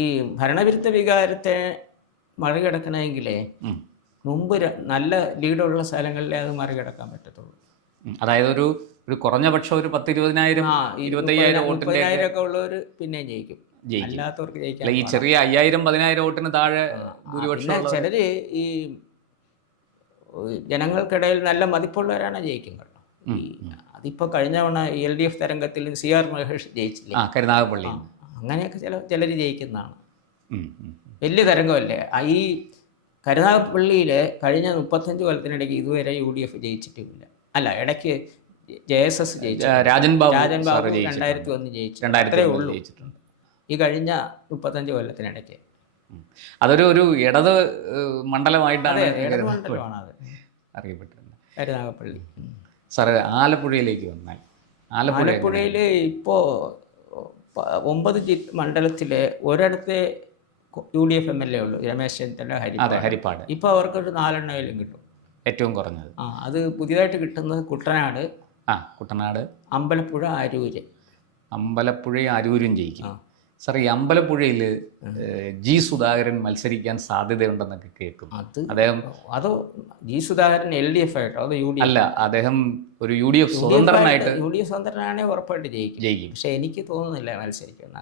ഈ ഭരണവിരുദ്ധ വികാരത്തെ മറികടക്കണമെങ്കിലേ മുമ്പ് നല്ല ലീഡുള്ള സ്ഥലങ്ങളിലേ അത് മറികടക്കാൻ പറ്റത്തുള്ളൂ. അതായത് ഒരു കുറഞ്ഞ പക്ഷം ഒരു 10-20,000 25,000 വോട്ടിന്റെ ഒക്കെ ഉള്ളവർ പിന്നെയും ജയിക്കും. അല്ലാത്തവർക്ക് ജയിക്കാൻ ഈ ചെറിയ 5,000-10,000 വോട്ടിന് താഴെ ഭൂരിപക്ഷം ചിലര് ഈ ജനങ്ങൾക്കിടയിൽ നല്ല മതിപ്പുള്ളവരാണ് ജയിക്കും കേട്ടോ. അതിപ്പോ കഴിഞ്ഞ തവണ LDF തരംഗത്തിൽ CR മഹേഷ് ജയിച്ചില്ലേ, കരുനാഗപ്പള്ളി. അങ്ങനെയൊക്കെ ചിലർ ജയിക്കുന്നതാണ്. വലിയ തരംഗമല്ലേ ഈ കരുനാഗപ്പള്ളിയിലെ കഴിഞ്ഞ 35 കൊല്ലത്തിനിടയ്ക്ക് ഇതുവരെ UDF ജയിച്ചിട്ടുമില്ല. അല്ല, ഇടയ്ക്ക് JSS ജയിച്ചു, രാജൻ ബാബു 2001 ജയിച്ചു, അത്രേ ഉള്ളൂ ഈ കഴിഞ്ഞ 35 കൊല്ലത്തിനിടയ്ക്ക്. അതൊരു ഇടത് മണ്ഡലമായിട്ടാണ് മണ്ഡലമാണത് അറിയപ്പെട്ടിരുന്നത്, കരുനാഗപ്പള്ളി. സാറ് ആലപ്പുഴയിലേക്ക് വന്നാൽ, ആലപ്പുഴയിൽ ഇപ്പോൾ 9 മണ്ഡലത്തിലെ ഒരിടത്തെ UDF MLA ഉള്ളൂ, രമേശ് ചെന്നിത്തല ഹരിപ്പാട്. ഇപ്പോൾ അവർക്കൊരു 4 എണ്ണമെങ്കിലും കിട്ടും, ഏറ്റവും കുറഞ്ഞത്. അത് പുതിയതായിട്ട് കിട്ടുന്നത് കുട്ടനാട്, അമ്പലപ്പുഴ, അമ്പലപ്പുഴയും അരൂരും ജയിക്കും. സാർ, ഈ അമ്പലപ്പുഴയിൽ G. സുധാകരൻ മത്സരിക്കാൻ സാധ്യതയുണ്ടെന്നൊക്കെ കേൾക്കും. അത് G. സുധാകരൻ LDF ആയിട്ടോ അതോ UDF? അല്ല, അദ്ദേഹം ഒരു UDF സ്വതന്ത്രനായിട്ട്. UDF സ്വതന്ത്രനാണെങ്കിൽ ഉറപ്പായിട്ട് ജയിക്കും. പക്ഷെ എനിക്ക് തോന്നുന്നില്ല മത്സരിക്കുന്ന